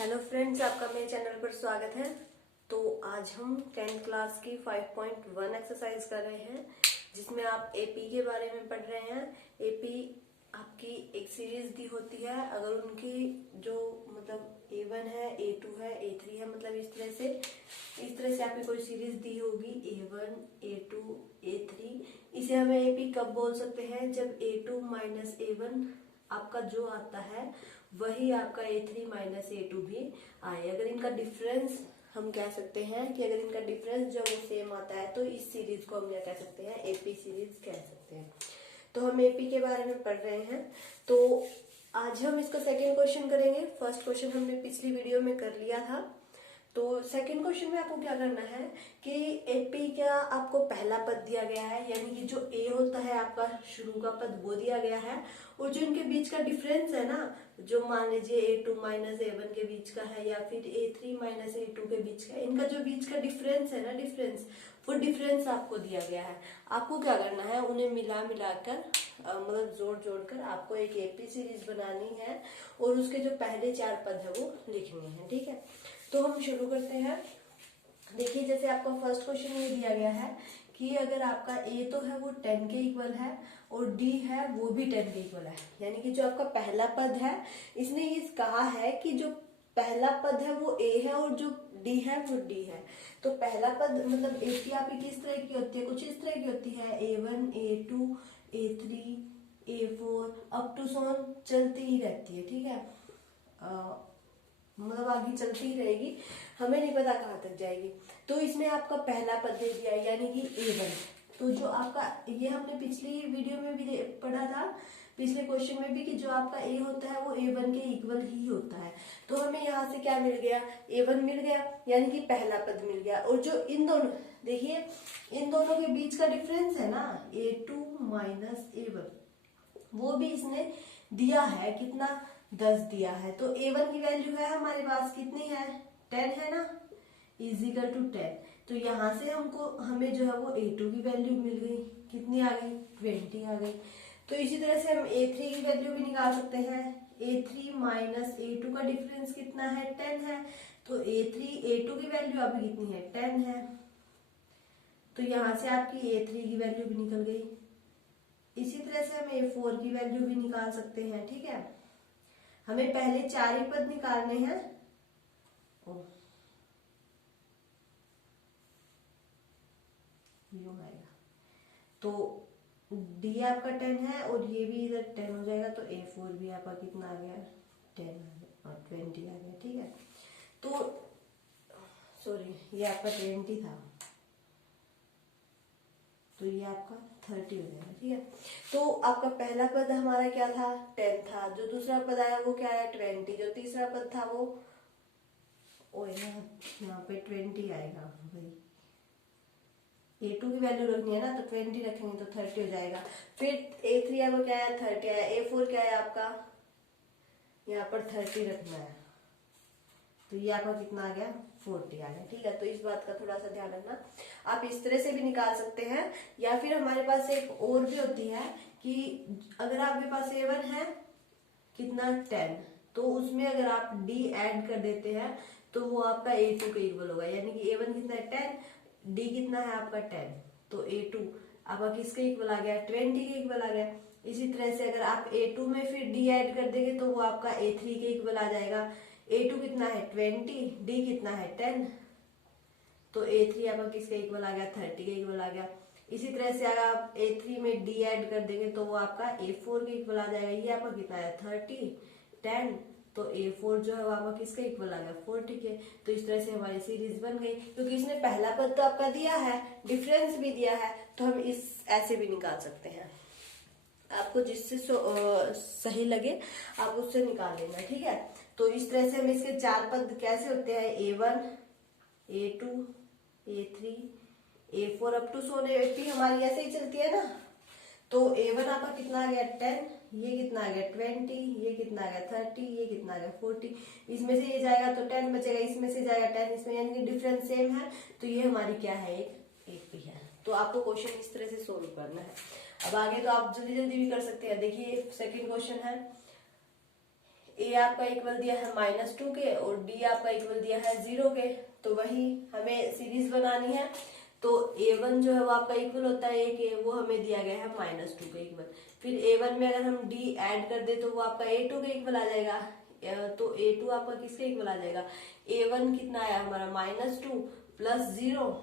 Hello friends, आपका मेरे channel पर स्वागत है। तो आज हम 10th क्लास की 5.1 एक्सरसाइज कर रहे हैं, जिसमें आप एपी के बारे में पढ़ रहे हैं। एपी आपकी एक सीरीज दी होती है। अगर उनकी जो मतलब A1 है, A2 है, A3 है, मतलब इस तरह से आपकी कोई सीरीज दी होगी A1, A2, A3। इसे हमें एपी कब बोल सकते हैं? जब A2 माइनस A1 आपका जो आता है वही आपका A3 माइनस A2 भी आए। अगर इनका डिफरेंस हम कह सकते हैं कि अगर इनका डिफरेंस जो वो सेम आता है तो इस सीरीज को हम क्या कह सकते हैं? एपी सीरीज कह सकते हैं। तो हम एपी के बारे में पढ़ रहे हैं। तो आज हम इसका सेकेंड क्वेश्चन करेंगे। फर्स्ट क्वेश्चन हमने पिछली वीडियो में कर लिया था। तो सेकंड क्वेश्चन में आपको क्या करना है कि एपी का आपको पहला पद दिया गया है, यानी कि जो ए होता है आपका शुरू का पद वो दिया गया है, और जो इनके बीच का डिफरेंस है ना, जो मान लीजिए A2 माइनस A1 के बीच का है या फिर A3 माइनस A2 के बीच का, इनका जो बीच का डिफरेंस है ना, वो डिफरेंस आपको दिया गया है। आपको क्या करना है, उन्हें मिलाकर मतलब जोड़ कर आपको एक एपी सीरीज बनानी है और उसके जो पहले चार पद है वो लिखने हैं। ठीक है, तो हम शुरू करते हैं। देखिए, जैसे आपका फर्स्ट क्वेश्चन ये दिया गया है कि अगर आपका ए तो है वो 10 के इक्वल है और डी है वो भी 10 के इक्वल है, यानी कि जो आपका पहला पद है, इसने ये कहा है कि जो पहला पद है वो ए है और जो डी है वो डी है। तो पहला पद मतलब एपी आपकी किस तरह की होती है? कुछ इस तरह की होती है, A1, A2, A3, A4 up to sworn चलती ही रहती है। ठीक है, मतलब आगे चलती ही रहेगी, हमें नहीं पता कहाँ तक जाएगी। तो इसमें आपका पहला पद दे दिया है, यानी कि A1। तो जो आपका, ये हमने पिछली वीडियो में भी पढ़ा था, पिछले क्वेश्चन में भी, कि जो आपका ए होता है वो A1 के इक्वल ही होता है। तो हमें यहाँ से क्या मिल गया? A1 मिल गया, यानी कि पहला पद मिल गया। और जो इन दोनों, देखिए इन दोनों के बीच का डिफरेंस है ना, A2 माइनस A1, वो भी इसने दिया है। कितना? 10 दिया है। तो A1 की वैल्यू है हमारे पास, कितनी है? 10 है ना, इजिकल टू 10। तो यहाँ से हमें जो है वो A2 की वैल्यू मिल गई। कितनी आ गई? 20 आ गई। तो इसी तरह से हम A3 की वैल्यू भी निकाल सकते हैं। A3 माइनस A2 का डिफरेंस कितना है? 10 है। तो A2 की वैल्यू अभी कितनी है? 10 है। तो यहाँ से आपकी A3 की वैल्यू भी निकल गई। इसी तरह से हम A4 की वैल्यू भी निकाल सकते हैं। ठीक है, हमें पहले चार ही पद निकालने हैं। तो डी आपका 10 है और ये भी इधर 10 हो जाएगा। तो A4 भी आपका कितना आ गया? 10 आ गया और 20 आ गया। ठीक है, तो सॉरी, ये आपका 20 था, तो ये आपका 30 हो जाएगा। ठीक है, तो आपका पहला पद हमारा क्या था? 10 था। जो दूसरा पद आया वो क्या है? 20। जो तीसरा पद था वो यहाँ पे 20 आएगा भाई। A2 की वैल्यू रखनी है ना, तो 20 रखेंगे तो 30 हो जाएगा। फिर A3 आपका क्या है? 30 आया। A4 क्या है आपका? यहाँ पर 30 रखना है, तो ये आपका कितना आ गया? 40 आ गया। ठीक है, तो इस बात का थोड़ा सा ध्यान रखना। आप इस तरह से भी निकाल सकते हैं, या फिर हमारे पास एक और भी होती है कि अगर आपके पास A1 है कितना? 10, तो उसमें अगर आप D ऐड कर देते हैं तो वो आपका A2 के इक्वल होगा। यानी कि A1 कितना है? 10, D कितना है आपका? 10, तो A2 आपका किसके इक्वल आ गया? 20 के इक्वल आ गया। इसी तरह से अगर आप A2 में फिर D ऐड कर देंगे तो वो आपका A3 के इक्वल आ जाएगा। A2 कितना है? 20, D कितना है? 10, तो A3 आपका किसके इक्वल आ गया? 30 के इक्वल आ गया। इसी तरह से अगर आप A3 में D ऐड कर देंगे तो वो आपका A4 के इक्वल आ जाएगा। ये आपका कितना है? 30, 10, तो A4 जो है वो आपका किसके इक्वल आ गया? 40 के। तो इस तरह से हमारी सीरीज बन गई, क्योंकि इसने पहला पद तो आपका दिया है, डिफरेंस भी दिया है, तो हम इस ऐसे भी निकाल सकते हैं। आपको जिससे सही लगे आप उससे निकाल लेना। ठीक है, तो इस तरह से हम इसके चार पद कैसे होते हैं? A1, A2, A3, A4 up to so AP हमारी ऐसे ही चलती है ना। तो A1 आपका कितना आ गया? 10, ये कितना आ गया? 20, ये कितना आ गया? 30, ये कितना आ गया? 40। इसमें से ये जाएगा तो 10 बचेगा, इसमें से जाएगा 10, इसमें यानी कि डिफरेंस सेम है, तो ये हमारी क्या है? एक एपी है। तो आपको क्वेश्चन इस तरह से सोल्व करना है। अब आगे तो आप जल्दी जल्दी भी कर सकते हैं। देखिए सेकंड क्वेश्चन है, ए आपका इक्वल दिया है -2 के और डी आपका इक्वल दिया है 0 के। तो वही हमें सीरीज बनानी है। तो a1 जो है वो आपका इक्वल होता है a के, वो हमें दिया गया है -2 के इक्वल। फिर a1 में अगर हम d ऐड कर दे तो वो आपका a2 के इक्वल आ जाएगा। तो a2 आपका किसके इक्वल आ जाएगा, a1 कितना आया हमारा -2 प्लस 0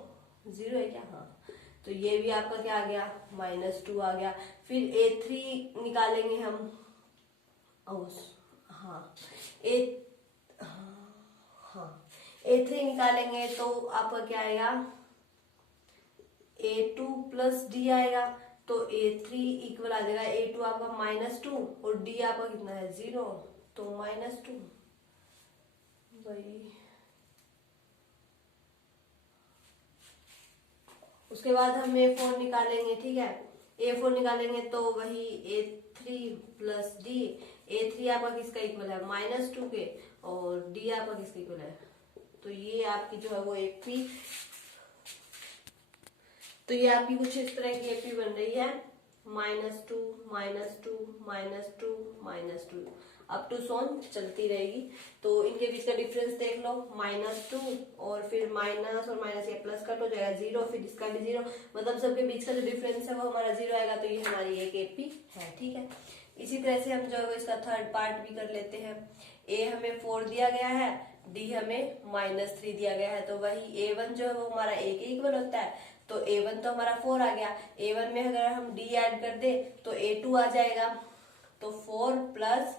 है क्या, हाँ, तो ये भी आपका क्या आ गया -2 आ गया। फिर a3 निकालेंगे हम, हाँ a3 निकालेंगे तो आपका क्या आएगा, a2 प्लस डी आएगा। तो a3 इक्वल आ जाएगा a2 आपका -2 और d आपका कितना है 0, तो -2 वही। उसके बाद हम a4 निकालेंगे, ठीक है, a4 निकालेंगे तो वही a3 प्लस डी। a3 आपका किसका इक्वल है -2 के और d आपका किसका इक्वल है, तो ये आपकी जो है वो एपी, तो ये आपकी कुछ इस तरह की एपी बन रही है -2 -2 अप टू सोन चलती रहेगी। तो इनके बीच का डिफरेंस देख लो, -2 और फिर माइनस और माइनस, ये प्लस कट हो जाएगा 0, फिर इसका भी 0, मतलब सबके बीच का जो डिफरेंस है वो हमारा 0 आएगा। तो ये हमारी एक एपी है, ठीक है। इसी तरह से हम जो है इसका थर्ड पार्ट भी कर लेते हैं। ए हमें 4 दिया गया है, डी हमें -3 दिया गया है। तो वही a1 जो है वो हमारा a के इक्वल होता है। तो a1 तो हमारा 4 आ गया, a1 में अगर हम d ऐड कर दे तो a2 आ जाएगा। तो 4 प्लस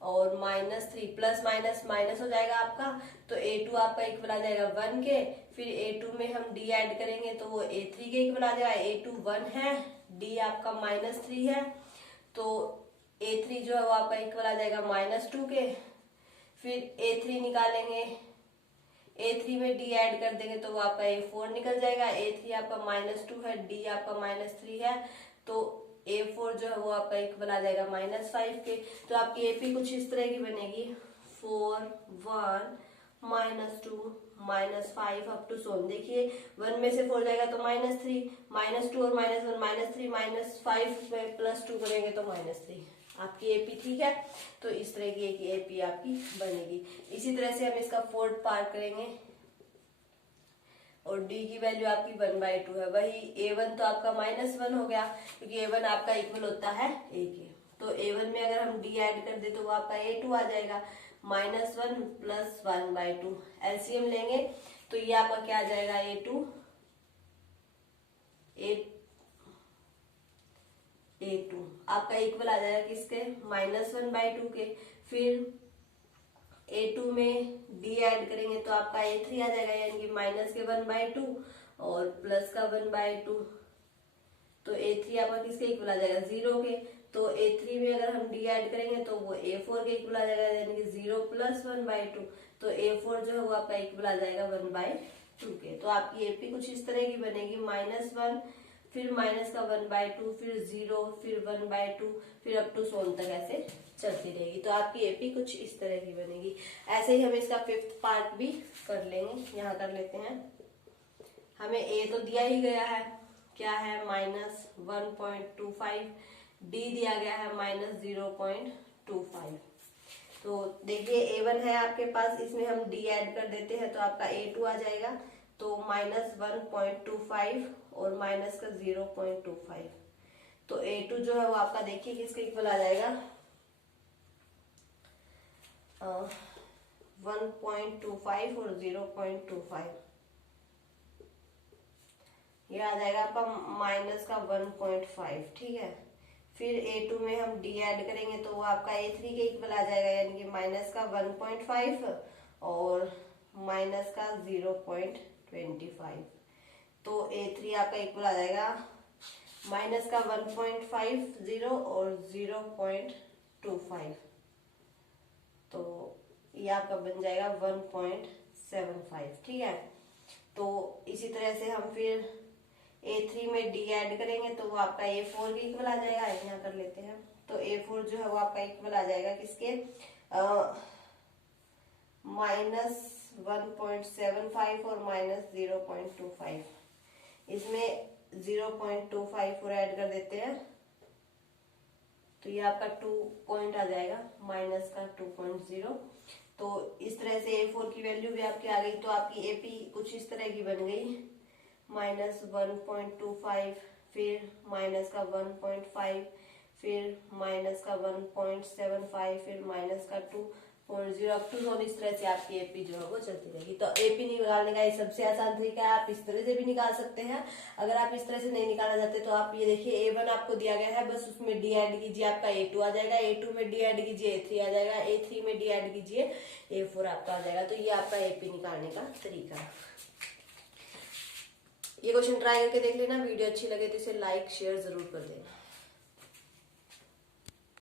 और -3 प्लस माइनस माइनस हो जाएगा आपका। तो a2 आपका इक्वल आ जाएगा 1 के। फिर a2 में हम d ऐड करेंगे तो वो a3 के इक्वल आ जाएगा। a2 1 है, d आपका -3 है, तो a3 जो है वो आपका इक्वल आ जाएगा -2 के। फिर a3 निकालेंगे, a3 में d ऐड कर देंगे तो वो आपका a4 निकल जाएगा। a3 आपका -2 है, d आपका -3 है, तो a4 जो है वो आपका इक्वल आ जाएगा -5 के। तो आपकी एपी कुछ इस तरह की बनेगी 4 1 -2 -5 अप टू सोन। देखिए 1 में से 4 जाएगा तो -3, -2 और -1 -3 -5 में +2 करेंगे तो -3 आपकी एपी, ठीक है। तो इस तरह की एक एपी आपकी बनेगी। इसी तरह से हम इसका फोर्थ पार्ट करेंगे और d की वैल्यू आपकी 1/2 है। वही a1 तो आपका -1 हो गया क्योंकि a1 आपका इक्वल होता है a के। तो a1 में अगर हम d ऐड कर दे तो वो आपका a2 आ जाएगा, -1 प्लस 1/2। एलसीएम लेंगे तो ये आपका क्या आ जाएगा, a2 आपका इक्वल आ जाएगा किसके, -1/2 के। फिर a2 में d ऐड करेंगे तो आपका a3 आ जाएगा, यानी कि माइनस के 1/2 और प्लस का 1/2। तो a3 आपका किसके इक्वल आ जाएगा, 0 के। तो a3 में अगर हम d ऐड करेंगे तो वो a4 के इक्वल आ जाएगा, यानी कि 0 प्लस 1/2। तो a4 जो है वो आपका इक्वल आ जाएगा 1/2 के। तो आपकी एपी कुछ इस तरह की बनेगी, -1 फिर माइनस का 1/2 फिर 0 फिर 1/2 फिर अप टू सोन तक ऐसे चलती रहेगी। तो आपकी एपी कुछ इस तरह की बनेगी। ऐसे ही हम इसका फिफ्थ पार्ट भी कर लेंगे, यहाँ कर लेते हैं। हमें ए तो दिया ही गया है, क्या है -1.25, डी दिया गया है -0.25। तो देखिए a1 है आपके पास, इसमें हम d ऐड कर देते हैं तो आपका a2 आ जाएगा। तो -1.25 और माइनस का 0.25। तो a2 जो है वो आपका देखिए किसके इक्वल आ जाएगा, 1.25 और 0.25, ये आ जाएगा आपका माइनस का 1.5, ठीक है। फिर a2 में हम d ऐड करेंगे तो वो आपका a3 के इक्वल आ जाएगा, यानी कि माइनस का 1.5 और माइनस का 0.25। तो a3 आपका इक्वल आ जाएगा माइनस का 1.50 और 0.25। तो ये आपका बन जाएगा 1.75, ठीक है। तो इसी तरह से हम फिर a3 में d ऐड करेंगे तो वो आपका a4 के इक्वल आ जाएगा, यहाँ कर लेते हैं। तो a4 जो है वो आपका इक्वल आ जाएगा किसके, -1.75 और -0.25। इसमें 0.25 और ऐड कर देते हैं तो ये आपका 2 पॉइंट आ जाएगा माइनस का 2.0। तो इस तरह से A4 की वैल्यू भी आपकी आ गई। तो आपकी AP कुछ इस तरह की बन गई, -1.25, फिर माइनस का 1.5, फिर माइनस का 1.75, फिर माइनस का 2.0 अप टू 1। इस तरह से आपकी AP जो है वो चलती रहेगी। तो AP निकालने का ये सबसे आसान तरीका है। आप इस तरह से भी निकाल सकते हैं। अगर आप इस तरह से नहीं निकालना चाहते तो आप ये देखिए A1 आपको दिया गया है, बस उसमें D ऐड कीजिए, आपका A2 आ जाएगा। A2 में D ऐड कीजिए, A3 आ जाएगा। A3 में D ऐड कीजिए, A4 आपका आ जाएगा। तो ये आपका AP निकालने का तरीका है। ये क्वेश्चन ट्राई करके देख लेना। वीडियो अच्छी लगे तो इसे लाइक शेयर जरूर कर देना।